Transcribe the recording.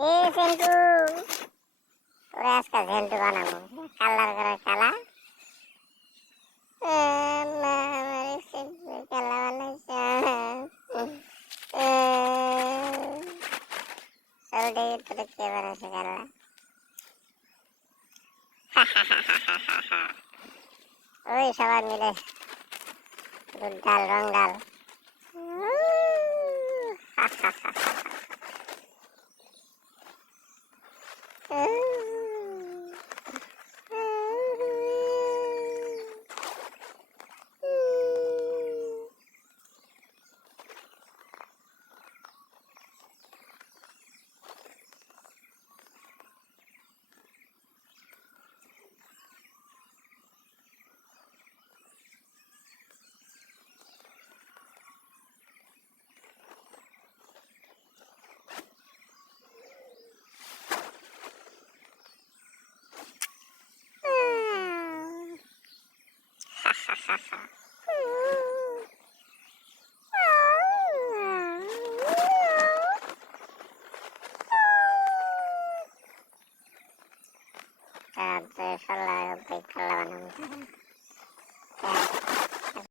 রে সেন্টু, তোরে আজকে ঝেন্টু বানাবো। কালার করে কালা কালা বানাইছে। চল দেখি তোরে কে বানাইছে কালা। ওই সবাই মিলে দুধ ডাল রং ডাল। Salah, kalah banan.